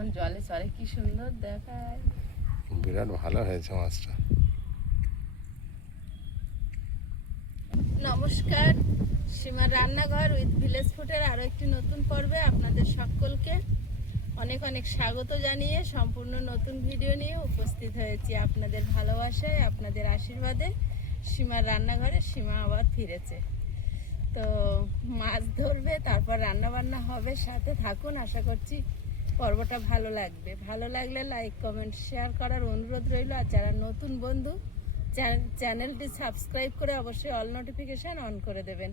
যখন জলে চলে কি সুন্দর দেখায়। বিরাট ভালো হয়েছে মাছটা। নমস্কার, সীমার রান্নাঘর উইথ ভিলেজ ফুডের আরও একটি নতুন পর্বে আপনাদের সকলকে অনেক অনেক স্বাগত জানিয়ে সম্পূর্ণ নতুন ভিডিও নিয়ে উপস্থিত হয়েছি। আপনাদের ভালোবাসায়, আপনাদের আশীর্বাদে সীমার রান্নাঘরে সীমা আবার ফিরেছে। তো মাছ ধরবে, তারপর রান্না বান্না হবে, সাথে থাকুন। আশা করছি পর্বটা ভালো লাগবে। ভালো লাগলে লাইক, কমেন্ট, শেয়ার করার অনুরোধ রইল। আর যারা নতুন বন্ধু, চ্যানেলটি সাবস্ক্রাইব করে অবশ্যই অল নোটিফিকেশন অন করে দেবেন।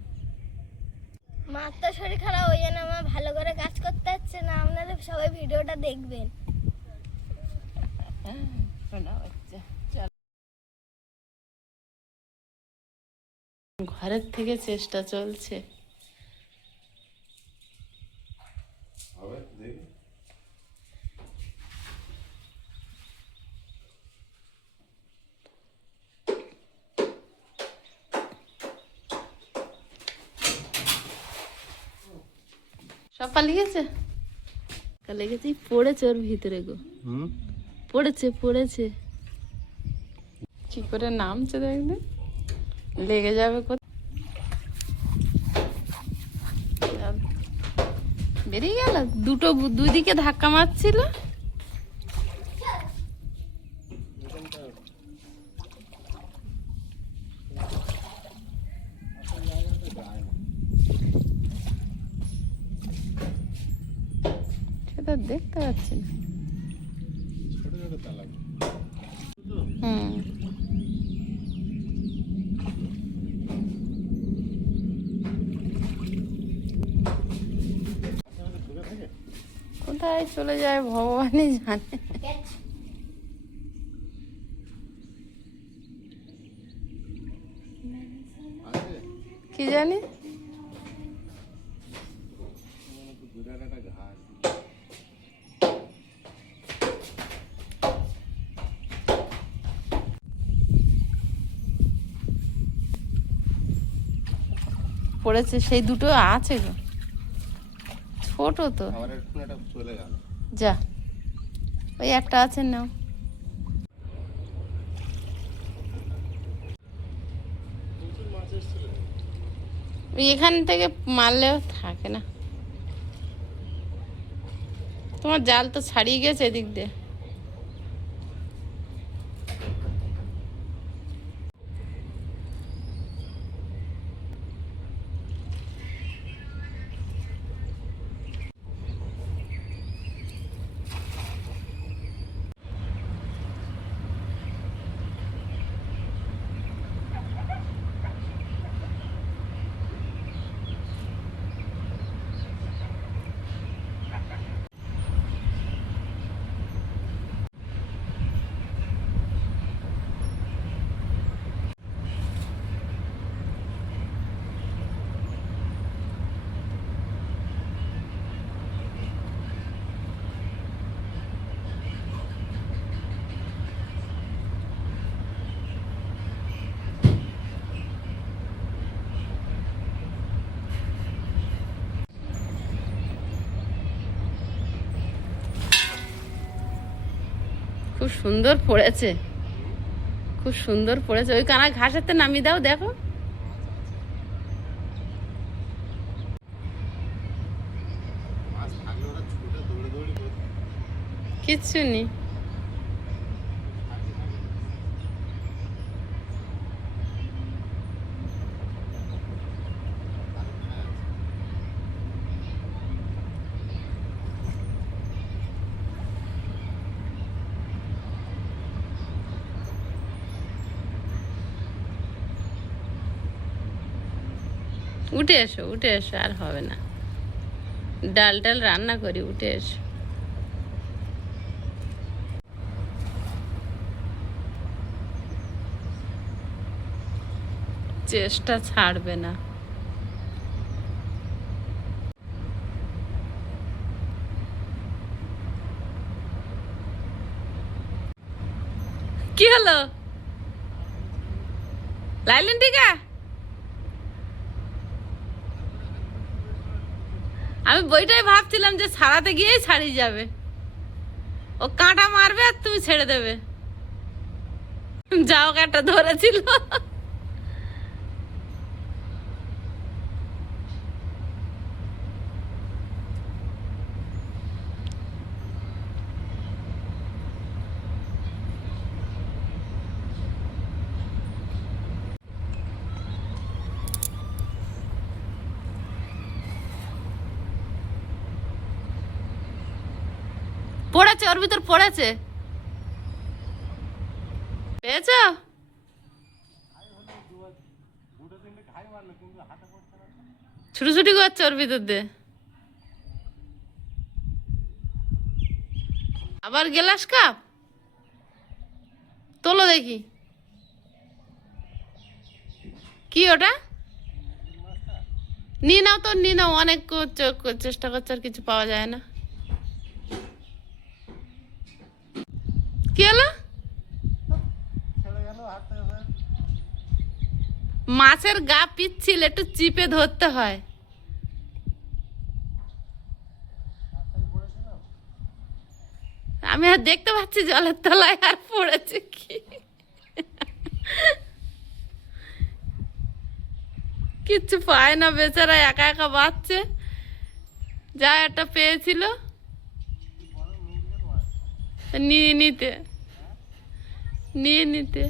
মার তো শরীর খারাপ, ওই জন্য আমার ভালো করে কাজ করতে হচ্ছে না। আপনারা সবাই ভিডিওটা দেখবেন। শোনা হচ্ছে, চল। ঘরের থেকে চেষ্টা চলছে। সব পালিয়ে গেছে, লেগেছি পড়েছে ওর ভিতরে গো, পড়েছে কি করে নামছে দেখবে, লেগে যাবে। বেরিয়ে গেল, দুই দিকে ধাক্কা মারছিল। সেটা দেখতে পাচ্ছি না। কোথায় চলে যায় ভগবানই জানে। কি জানি, পড়েছে। সেই দুটো আছে গো, ছোট তো। যা, ওই একটা আছে, নাও। এখান থেকে মারলেও থাকে না। তোমার জাল তো ছাড়িয়ে গেছে এদিক দিয়ে। খুব সুন্দর পড়েছে, খুব সুন্দর পড়েছে। ওই কানা ঘাসেতে নামিয়ে দাও, দেখো। কিচ্ছু নেই। উঠে এসো, উঠে এসো, আর হবে না। ডাল রান্না করি, উঠে এসো। চেষ্টা ছাড়বে না। কি হলো, লাইলেন টিকা? আমি বইটাই ভাবছিলাম যে ছাড়াতে গিয়েই ছাড়িয়ে যাবে। ও কাঁটা মারবে আর তুমি ছেড়ে দেবে। যাও, একটা ধরেছিল। পড়েছে, ওর ভিতর পড়েছে। পেয়েছ? ছুটি করছে ওর ভিতর দিয়ে। আবার গ্লাস কাপ তোলো দেখি, কি ওটা? নিয়ে নাও তো, নিয়ে নাও। অনেক চেষ্টা করছে, আর কিছু পাওয়া যায় না। কি হলো? মাছের গা পিচ্ছিল, একটু চিপে ধরতে হয়। আমি আর দেখতে পাচ্ছি জলের তলায়, আর পড়েছে কি। কিচ্ছু পায় না বেচারা, একা একা বাঁচছে। যা একটা পেয়েছিল নিয়ে নিতে।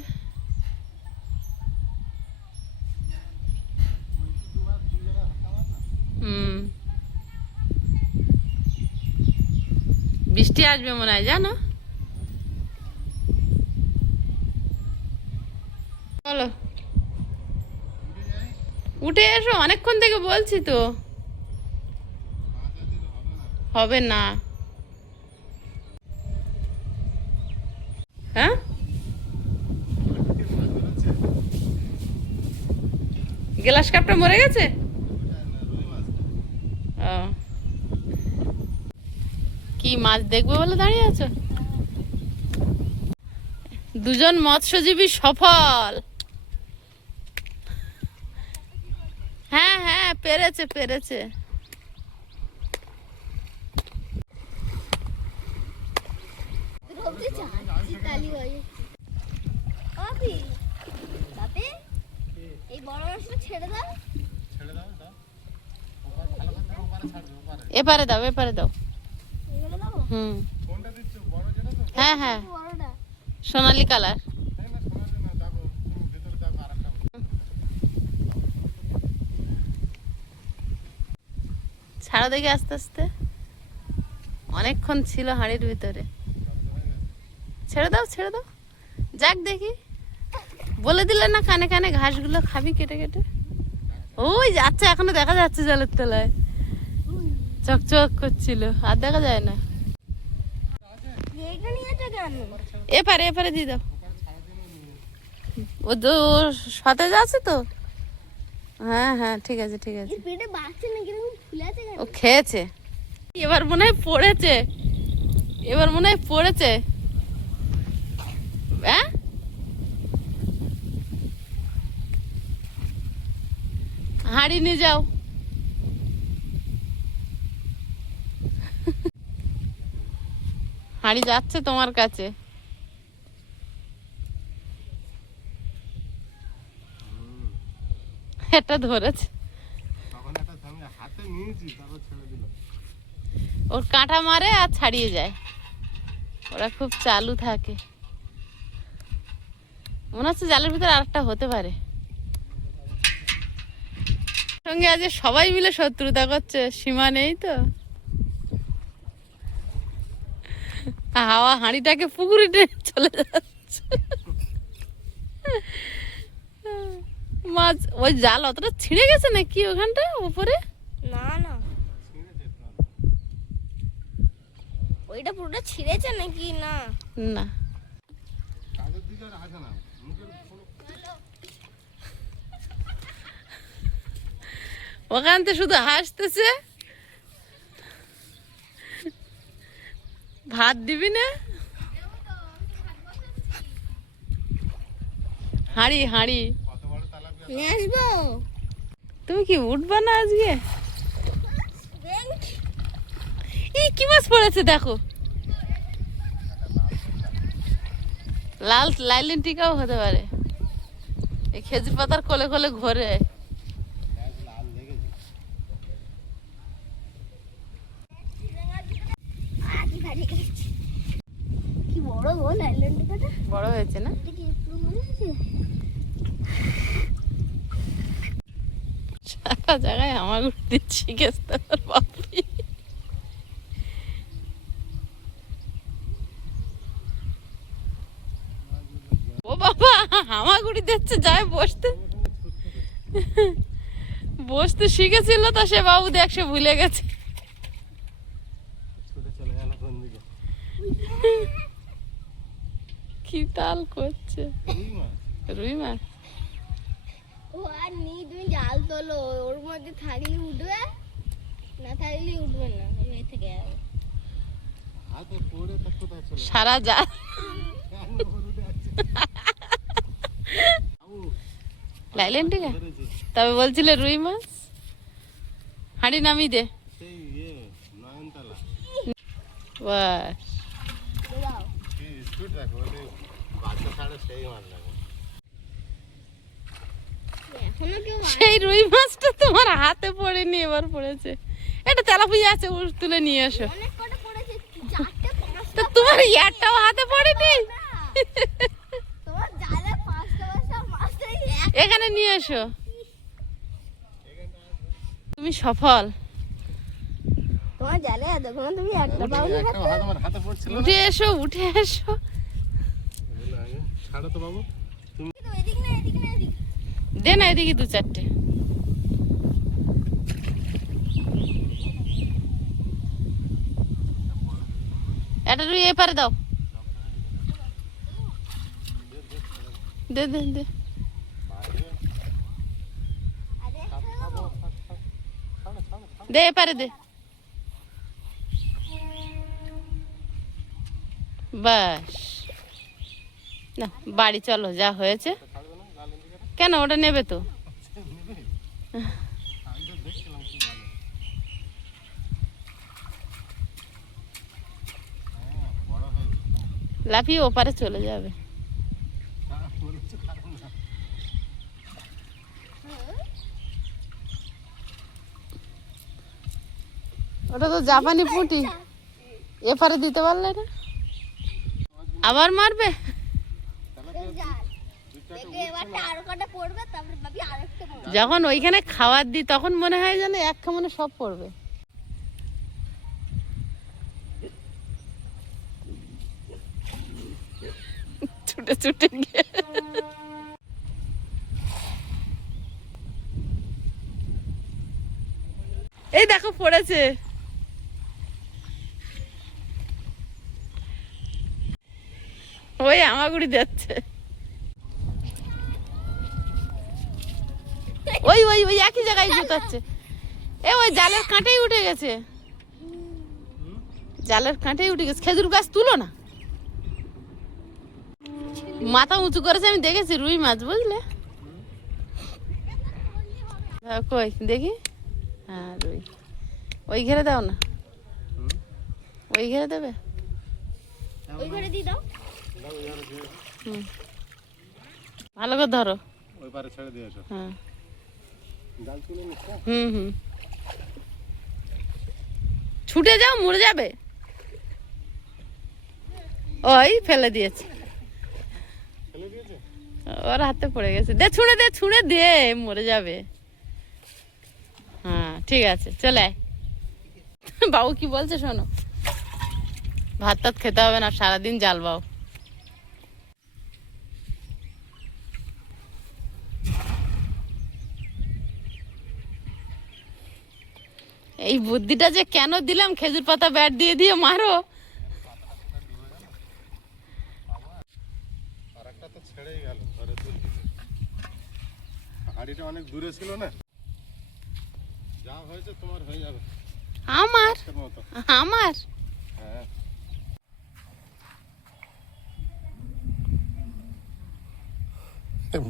বৃষ্টি আসবে মনে হয়, জানো? চলো উঠে এসো, অনেকক্ষণ থেকে বলছি তো। হবে না। হ্যাঁ, গ্লাস কাপটা মরে গেছে। ও, কি মাছ দেখবে বলে দাঁড়িয়ে আছো? দুজন মৎস্যজীবী সফল। হ্যাঁ হ্যাঁ, পেরেছে। এই বড় মাছটা ছেড়ে দাও। এপারে দাও। এগুলো দাও। হুম, হ্যাঁ হ্যাঁ, বড়টা সোনালি কালার। ছাড়ো দেখি আস্তে আস্তে। অনেকক্ষণ ছিল হাঁড়ির ভিতরে। ছেড়ে দাও। যাক দেখি। বলে দিলে না কানে কানে, ঘাসগুলো খাবি কেটে কেটে। ওই যাচ্ছে, এখনো দেখা যাচ্ছে জলের তলায়। চকচক করছিল, আর দেখা যায় না। এপারে দিয়ে দাও। ও তো সতেজ আছে তো। হ্যাঁ হ্যাঁ, ঠিক আছে। ও খেয়েছে। এবার মনে হয় পড়েছে। হ্যাঁ, হাঁড়ি নিয়ে যাও। হাঁড়ি যাচ্ছে তোমার কাছে। এটা ধরেছে, ওর কাঁটা মারে আর ছাড়িয়ে যায়। ওরা খুব চালু থাকে। মনে হচ্ছে জালের ভিতরে আরেকটা হতে পারে। সঙ্গে আজ সবাই মিলে শত্রুতা করছে, সীমা নেই তো। হাওয়া হাঁড়িটাকে পুকুরে চলে যাচ্ছে। মাছ, ওই জাল অতটা ছিঁড়ে গেছে নাকি ওখানটা উপরে? না, ওইটা পুরোটা ছিঁড়েছে নাকি? না, ওখান থেকে শুধু হাসতেছে। ভাত দিবি না? হাঁড়ি নিয়ে আসবো। তুমি কি উঠবা না আজকে? এই কি মাছ পড়েছে দেখো। লাল লাইলিন টিকাও হতে পারে, এই খেজুর পাতার কোলে কোলে ঘোরে। কি বড় গো লাইলন টিকাটা, বড় হয়েছে না? দেখি একটু মনে আছে। সারা জায়গায় আমার দিচ্ছি গেছে বাপি। ও বাবা, হামাগুড়ি দিচ্ছে, যায় বসতে বসতে শিখেছিল তো সে, বাবু দেখ সে ভুলে গেছে। কি তাল করছে, রুই মাছ। ও আর নি, তুমি জাল তোলো, ওর মধ্যে থাকলে উঠবে, না থাকলে উঠবে না, এমনি থেকে যাবে। সারা জাল লাইলেন ঠিক আছে, তবে বলছিলে রুই মাছ। হাঁড়ি নামিয়ে দে, বাস। দাও। এখনো কেউ সেই রুই মাছটা তোমার হাতে পড়েনি, এবার পড়েছে। এটা তেলাপুয়া আছে, ওর তুলে নিয়ে এসো। অনেক কটা পড়েছে, 4টে 5টা। তো তোমার ইয়ারটাও হাতে পড়েনি, তোমার জালে 5টা মাছটাই এক। এখানে নিয়ে এসো। তুমি সফল। তোমার জালে এতক্ষণ তুমি একটা পাও না। উঠে এসো, উঠে এসো। ছাড়ো তো বাবু। এদিক না, এদিক না, এদিক। দে না এদিকে 2-4টে। এটা রুই এপারে দাও, দে দে দে। দে এপারে দে, বাস। না বাড়ি চলো, যা হয়েছে। কেন, ওটা নেবে তো। লাফিয়ে ওপারে চলে যাবে। ওটা তো জাপানি পুঁটি, এপারে দিতে পারলে না, আবার মারবে। জাল দেখে এবারটা আরো কটা পড়বে, তারপরে ভাবি আরেকটা পড়বে। যখন ওইখানে খাবার দিই তখন মনে হয় যেন এক খামনে সব পড়বে। ছুটে ছুটে গিয়ে এই দেখো পড়েছে। ওই আমাগুড়ি যাচ্ছে, ওই ওই ওই একই জায়গায় জুতাচ্ছে। এ ওই জালের কাঁটেই উঠে গেছে, জালের কাঁটেই উঠে গেছে। খেজুর গাছ তুলো না, মাথা উঁচু করেছে, আমি দেখেছি রুই মাছ, বুঝলে। কই দেখি, হ্যাঁ রুই। ওই ঘেরে দাও না, ওই ঘেরে দেবে। ওই ঘরে দিয়ে দাও। হুম, ভালো করে ধরো। ওই পারে ছেড়ে দিয়েছো। হ্যাঁ, জাল তুলে নিচ্ছ। হুম হুম, ছুটে যাও, মরে যাবে। ওই ফেলে দিয়েছে, ফেলে দিয়েছে। ওর হাতে পড়ে গেছে। দে ছুঁড়ে দে, ছুঁড়ে দে, মরে যাবে। হ্যাঁ ঠিক আছে, চলে আয়। বাবু কি বলছে শোনো, ভাত টাত খেতে হবে না, সারাদিন জাল বাও। এই বুদ্ধিটা যে কেন দিলাম, খেজুর পাতা ব্যাট দিয়ে দিয়ে মারো। আরেকটা তো ছেড়েই গেল, ধরে তুলছি। হাড়িটা অনেক দূরে ছিল না, যা হয়েছে তোমার হয়ে যাবে আমার আজকের মতো। আমার হ্যাঁ,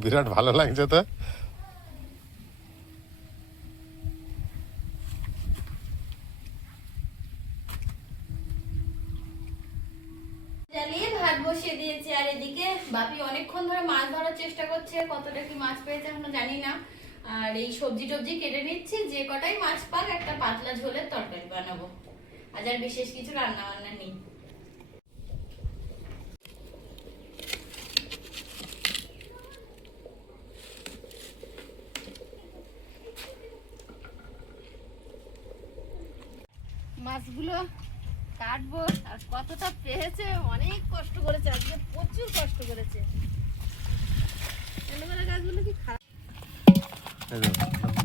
বিরাট ভালো লাগছে তো। জ্বালিয়ে ভাত বসিয়ে দিয়েছি, আর এদিকে বাপি অনেকক্ষণ ধরে মাছ ধরার চেষ্টা করছে, কতটা কি মাছ পেয়েছে এখনো জানি না। আর এই সবজি টবজি কেটে নিচ্ছি, যে কটাই মাছ পাক একটা পাতলা ঝোলের তরকারি বানাবো। আজ আর বিশেষ কিছু রান্না বান্না নেই। মাছগুলো কাটবো, আর কতটা পেয়েছে, অনেক কষ্ট করেছে আজকে, প্রচুর কষ্ট করেছে। গাছগুলো কি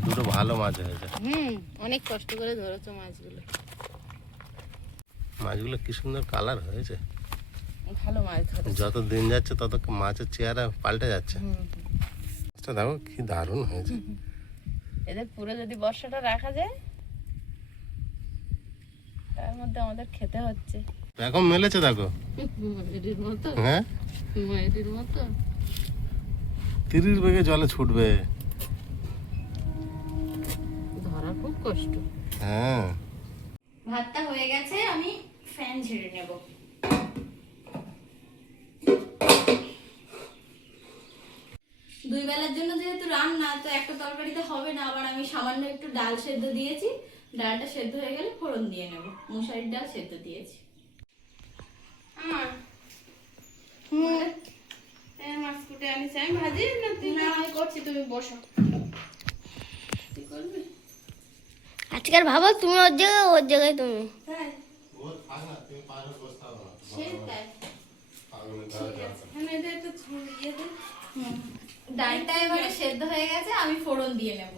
দুটো ভালো মাছ হয়েছে। অনেক কষ্ট করে ধরেছো মাছগুলো। মাছগুলো কি সুন্দর কালার হয়েছে, ভালো মাছ ধরেছে। যত দিন যাচ্ছে তত মাছের চেহারা পাল্টে যাচ্ছে। দেখো কি দারুণ হয়েছে। এদের পুরো যদি বর্ষাটা রাখা যায়, তার মধ্যে আমাদের খেতে হচ্ছে। এখন মেলেছে দেখো, ময়ূরের মতো, হ্যাঁ ময়ূরের মতো 30 বেগে জলে ছুটবে। ধরা খুব কষ্ট। হ্যাঁ, ভাতটা হয়ে গেছে, আমি ফ্যান ঝেড়ে নেব। দুই বেলার জন্য যেহেতু রান্না, তো একটা তরকারিতে হবে না। আবার আমি সামান্য একটু ডাল সেদ্ধ দিয়েছি, ডালটা সেদ্ধ হয়ে গেলে ফোড়ন দিয়ে নেব। মুসারির ডাল সেদ্ধ দিয়েছি। মাছ কুটে আনিস, আমি ভাজি না তুই? না আমি করছি, তুমি বসো। তুই করবি? আজকাল ভাবো তুমি ওর জায়গায়, ওর জায়গায় তুমি। হ্যাঁ সেটাই। ডালটা এবারে সেদ্ধ হয়ে গেছে, আমি ফোড়ন দিয়ে নেব।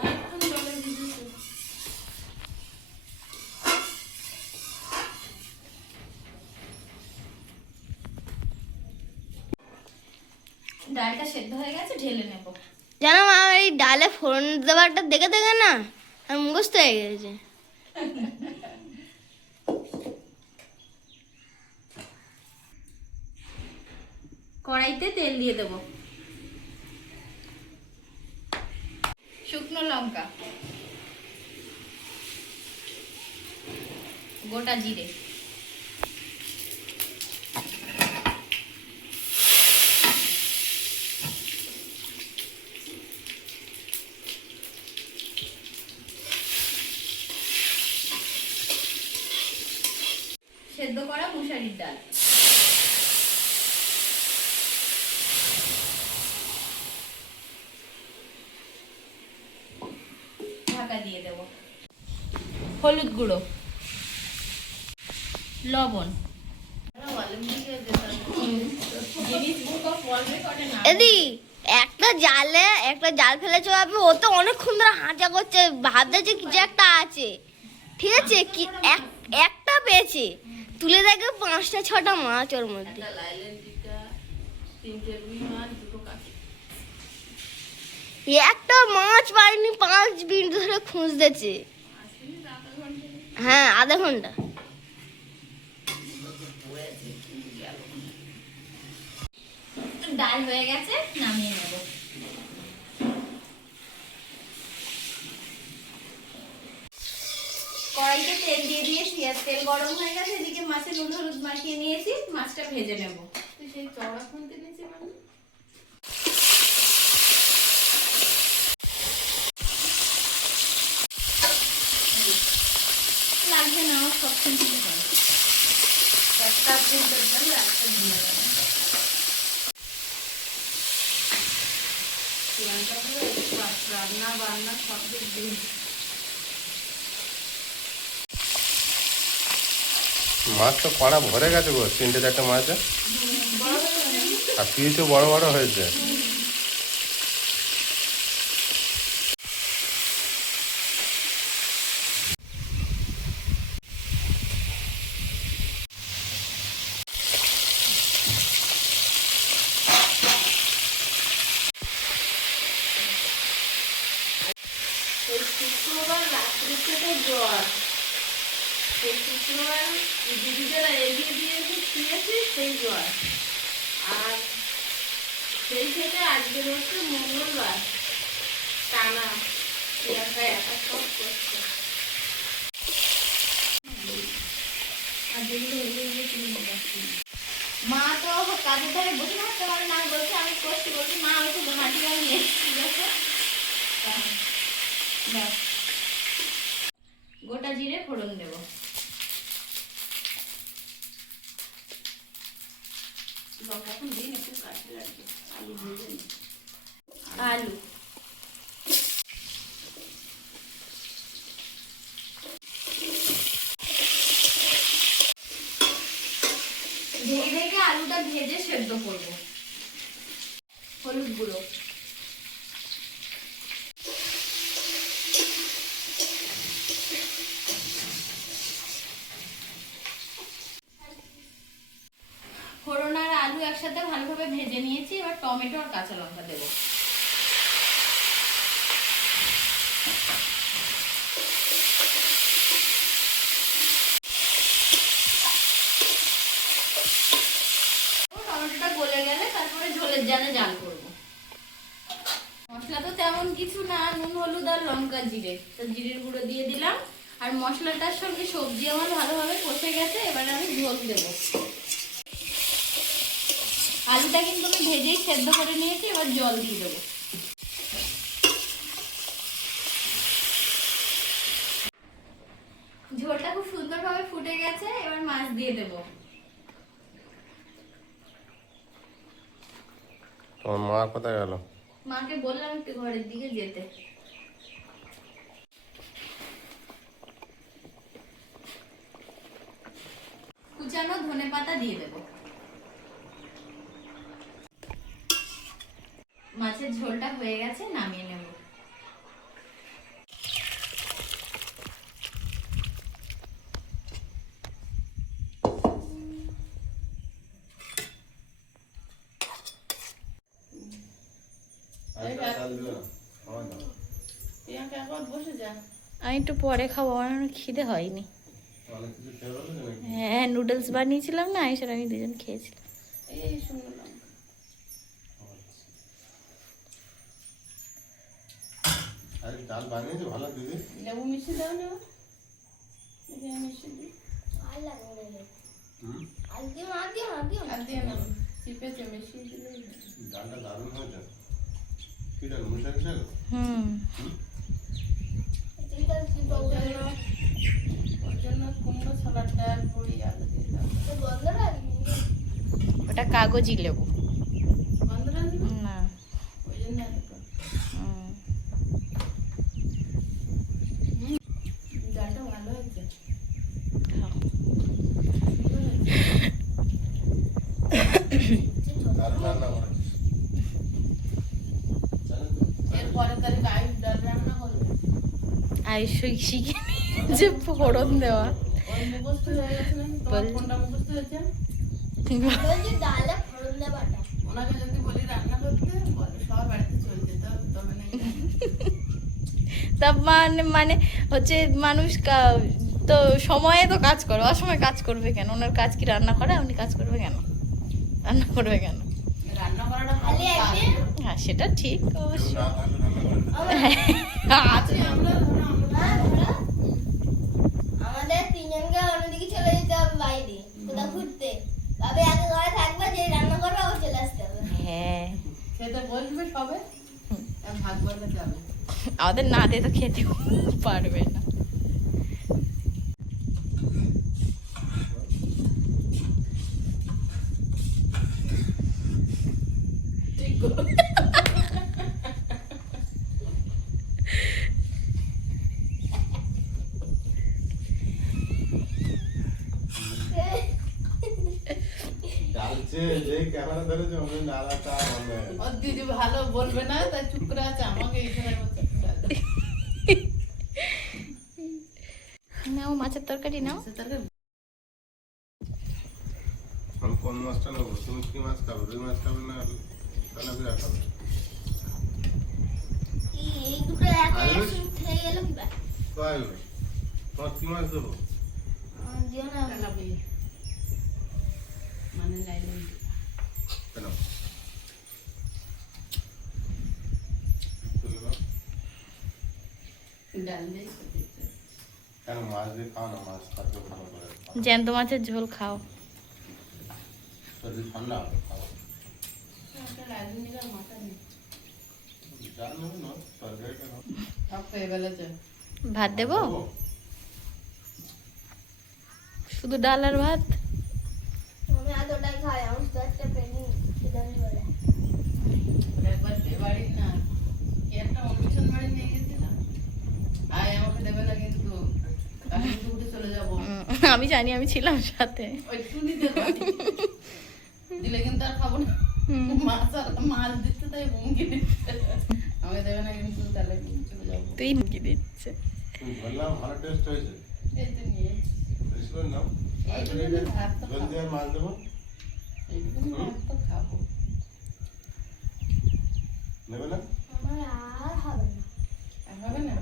অনেকক্ষণ জলে ভিজিয়েছি। ডালটা সেদ্ধ হয়ে গেছে, ঢেলে নেব। জানো মা, এই ডালে ফোড়ন দেওয়াটা দেখে দেখে না আর মুখস্থ হয়ে গেছে। কড়াইতে তেল দিয়ে দেব, শুকনো লঙ্কা, গোটা জিরে, সেদ্ধ করা মুসারির ডাল, ঢাকা দিয়ে দেব। হলুদ গুঁড়ো, লবণ। এদি একটা জাল ফেলেছে ভাবে, ও তো অনেকক্ষণ ধরে হাঁচা করছে, ভাবছে যে কিছু একটা আছে। ঠিক আছে, কি একটা পেয়েছে, তুলে দেখে 5টা 6টা মাছ ওর মধ্যে। একটা মাছ পাইনি, 5 মিনিট ধরে খুঁজতেছে। হ্যাঁ, আধা ঘন্টা। ডাল হয়ে গেছে, নামিয়ে নেব। কড়াইতে তেল দিয়ে দিয়েছি, আর তেল গরম হয়ে গেছে। এদিকে মাছে নুন হলুদ মাখিয়ে নিয়েছি, মাছটা ভেজে নেব। সেই চড়া খুনতে নিয়েছি মানে লাগবে না, সব শুনতে হয়। একটা খুনতে গেলে একটা দিয়ে দেবো। রান্না বান্না সব দিন। মাছ তো কড়া ভরে গেছে গো, 3-4 মাছ, আর পিসও বড় বড় হয়েছে। শুক্রবার রাত্রি থেকে জ্বর, সেই শুক্রবার দিদিরা এগিয়ে দিয়েছে, শুয়েছে সেই জ্বর। আর সেই থেকে আজকের হচ্ছে মঙ্গলবার, টানা প্রিয়াঙ্কা একা সব করছে। আর যেগুলো এগিয়ে তুমি মা তো কাজের ধারে বসে থাকতে পারে না, বলছে আমি করছি, বলছি মা আমি তো মাটি বানিয়ে নিয়ে এসেছি, ঠিক আছে? দাও। গোটা জিরে ফোড়ন দেবো। লঙ্কা এখন দিন একটু কাটতে লাগবে, আলু ভেজে নিই। আলু ঢেকে ঢেকে আলুটা ভেজে সেদ্ধ করব। হলুদ গুঁড়ো, ফোড়ন আর আলু একসাথে ভালোভাবে ভেজে নিয়েছি, এবার টমেটো আর কাঁচা লঙ্কা দেবো। টমেটোটা গলে গেলে তারপরে ঝোলের জানে জাল করব। মশলা তো তেমন কিছু না, নুন হলুদ আর লঙ্কা জিরে, তো জিরের গুঁড়ো দিয়ে দিলাম। আর মশলাটার সঙ্গে সবজি আমার ভালোভাবে কষে গেছে, এবার আমি ঝোল দেব। আলুটা কিন্তু আমি ভেজেই সেদ্ধ করে নিয়েছি, এবার জল দিয়ে দেবো। ঝোলটা খুব সুন্দরভাবে ফুটে গেছে, এবার মাছ দিয়ে দেবো। তোমার মা কোথায় গেল? মাকে বললাম একটু ঘরের দিকে যেতে। কুচানো ধনেপাতা দিয়ে দেব। মাছের ঝোলটা হয়ে গেছে, নামিয়ে নেব। আমি একটু পরে খাবো, আমার এখনো খিদে হয়নি। হ্যাঁ, নুডলস বানিয়েছিলাম না, আয়েশার আমি দুজন খেয়েছিলাম। এই শুনলাম ডাল বানিয়েছে ভালো দিদি। লেবু মিশিয়ে দাও না, মিশিয়ে দিই। চিপেছে মিশিয়ে দিলে ডালটা দারুণ হয়েছে। কি ডাল? মুসা ডাল? ওর জন্য কুমড়ো ছোলার ডাল, বড়ি, আলু দিলাম। ওটা কাগজি লেবু। না, ওই জন্য ডালটা ভালো হয়েছে। দারুণ রান্না করেছিস। এরপরে তাহলে আয়ুষ ডাল রান্না করবে। আয়ুষ শিখে যে ফোড়ন দেওয়া মুখস্থ হয়ে গেছে নাকি? তোমার কোনটা মুখস্থ হয়েছে? ওনাকে যদি বলি রান্না করতে, বলে সবার বাড়িতে চলে যেতে হবে, তবে না। তা মানে হচ্ছে মানুষ তো সময়ে তো কাজ করে, অসময় কাজ করবে কেন? ওনার কাজ কি রান্না করা? উনি কাজ করবে কেন? রান্না করবে কেন? রান্না করাটা হ্যাঁ, সেটা ঠিক অবশ্য। আছে আমাদের তিনজনকে অন্যদিকে চলে যেতে হবে বাইরে কোথাও ঘুরতে। তবে একা ঘরে থাকবে, যে রান্না করবে আবার চলে আসতে হবে। হ্যাঁ, সেটা বলবে সবে, ভাগ করবে যাবে। আমাদের না দিয়ে তো খেতে পারবে না। দিদি ভালো বলবে না, তাই চুপ করে আছে। আমাকে নাও মাছের তরকারি, নাও। আমি কোন মাছটা নেবো? তুমি কি মাছ খাবে? রুই মাছ খাবে না তেলাপিয়া খাবে? এই দুটো হয়ে গেল কি বা? তোমার কি মাছ দেবো? দিও না। মানে লাইলে কেন? ডাল দিয়ে কেন মাছ দিয়ে খাও না? মাছ খাতে ভালো করে। জ্যান্ত মাছের ঝোল খাও। শরীর ঠান্ডা হবে খাবো একটা রাজনীকার মাথা নেই জাল নেবে না তরকারিটা নাও। সব পেয়ে ফেলেছে। ভাত দেবো? শুধু ডাল আর ভাত? আমি এতটাই খাই, আমার তো একটা পেনি খিদানি বলে। ওরা একবার এ বাড়ি না কি একটা অনুষ্ঠান বাড়ি নিয়ে গেছিলাম, আয় আমাকে দেবে না কিন্তু আমি কিন্তু উঠে চলে যাবো। আমি জানি, আমি ছিলাম সাথে। ওই টুনিদের বাড়ি দিলে কিন্তু আর খাবো না। মাছ দিচ্ছে তাই হুমকি দিচ্ছে, আমাকে দেবে না কিন্তু তাহলে চলে যাবো। তুই কি দিচ্ছে? তুমি বললাম ভালো টেস্ট হয়েছে এই তো নিয়ে বেশিক্ষণ নাও এইটুকুনি ভাত তো জলদি আর মাছ দেবো এইটুকুনি ভাত তো খাবো। নেবে না আমার আর হবে না। আর হবে না?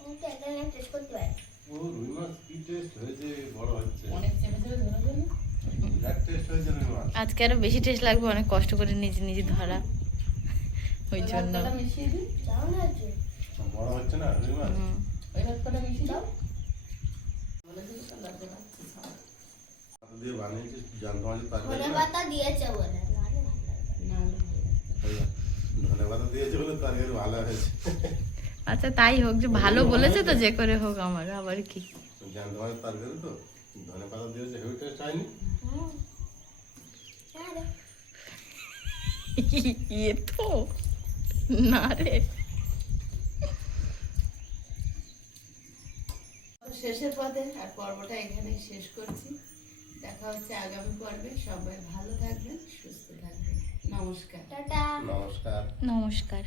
আমি তো একটা নিয়ে টেস্ট করতে পারি। ও রুই মাছ কি টেস্ট হয়েছে বড় হচ্ছে অনেক চেপে চেপে ধরে দেবে। বিরাট টেস্ট হয়েছে রুই মাছ আজকে আরো বেশি টেস্ট লাগবে, অনেক কষ্ট করে নিজে নিজে ধরা, ওই জন্য। ভাতটা মিশিয়ে দিই, কেমন হয়েছে? বড় হচ্ছে না রুই মাছ হুম। ওই ভাতটা মিশিয়ে দাও। বলেছি তো লজ্জা পাচ্ছি সব। হাত দিয়ে বানিয়েছিস জানতো মাছের তরকারি ধনে না? পাতা দিয়েছে বলে, নাহলে ভালো লাগবে না। না হলে ভালো লাগছে। ধনে পাতা দিয়েছে বলে তরকারি ভালো হয়েছে আচ্ছা তাই হোক, যে ভালো বলেছে তো, যে করে হোক, আমার আবার কি। জানতো মাছের তরকারি তো ধনে পাতা দিয়েছে হেভি টেস্ট হয়নি হুম। হ্যাঁ রে। ইয়ে তো না রে। শেষের পথে আর পর্বটা এখানেই শেষ করছি। দেখা হচ্ছে আগামী পর্বে। সবাই ভালো থাকবেন, সুস্থ থাকবেন। নমস্কার। টাটা। নমস্কার নমস্কার।